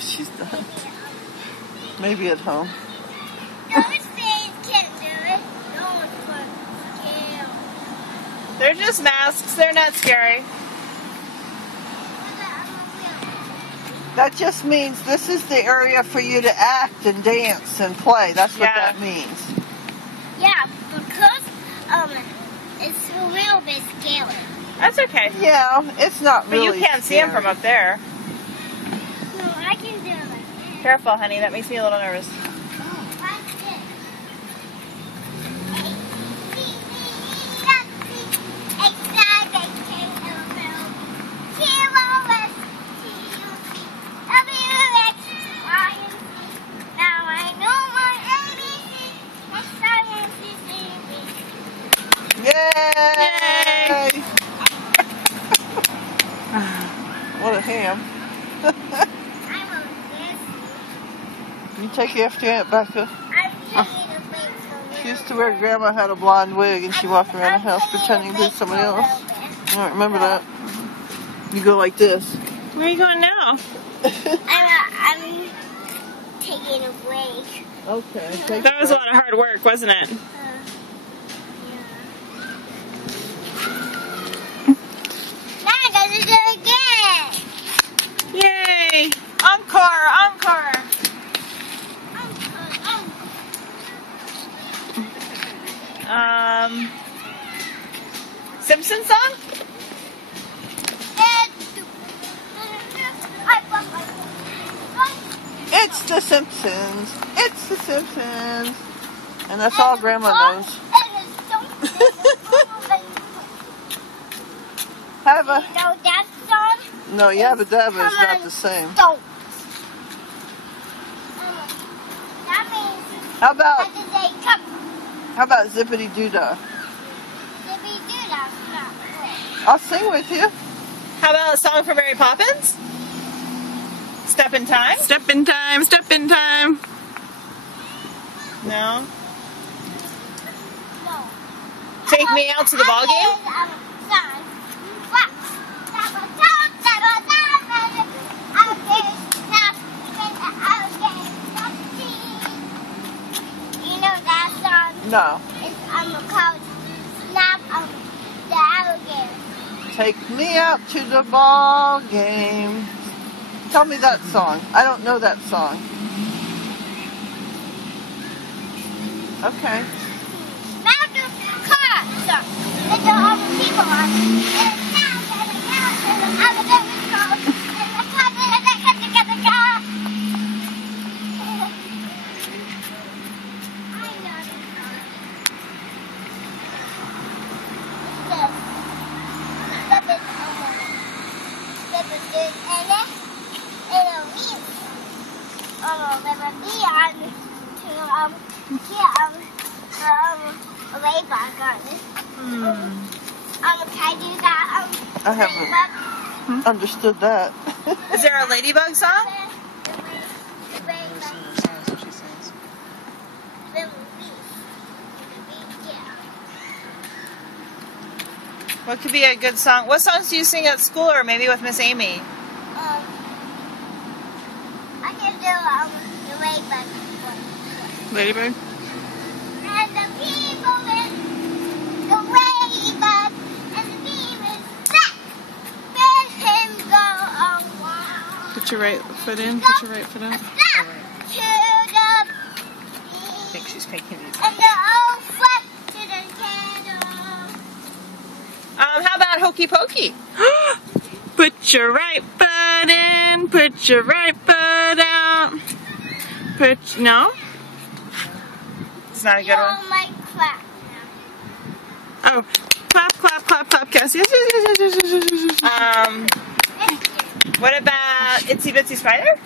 She's done. Maybe at home. Those things can't do it. No one's scared. They're just masks. They're not scary. That just means this is the area for you to act and dance and play. That's what that means. Yeah, because it's a little bit scary. That's okay. Yeah, it's not But really you can't see them from up there. No, I can do it like this. Careful, honey. That makes me a little nervous. Like this. Yay! What a ham. You take after Aunt Becca. She used to wear Grandma had a blonde wig and she walked around the house pretending to be somebody else. I don't remember that. You go like this. Where are you going now? I'm taking a break. Okay. That was a lot of hard work, wasn't it? Now I'm going to do it again. Yay! Encore! Encore! Simpson song? It's the Simpsons. It's the Simpsons. And that's all Grandma knows. Have a... No, that song? No, Yabba Dabba is not the same. Don't. That means... How about Zippity Doo Dah? Zippity Doo Dah's not good. I'll sing with you. How about a song for Mary Poppins? Step in Time? Step in time, step in time. No. No. Take Me Out to the Ball Game? You know that song? No. It's called Snap the Alligator. Take me out to the ball game. Tell me that song. I don't know that song. Okay. Now the car song. And the other people on. And it's now and the car and the alligator song. And the car and the car. I know the song. Can I do that? I haven't understood that. Is there a Ladybug song? What could be a good song? What songs do you sing at school or maybe with Miss Amy? I can do the Ladybug one. Ladybug? And the people in the Ladybug and the beam is back. Let him go on wild. Put your right foot in, put your right foot in. To the I think she's making these. and the old foot to the candle. How about Hokey Pokey? Put your right foot in, put your right foot out. No? It's not a good one. Oh my crap. Oh, clap, clap, clap, clap, Cassie. Yes. What about Itsy Bitsy Spider?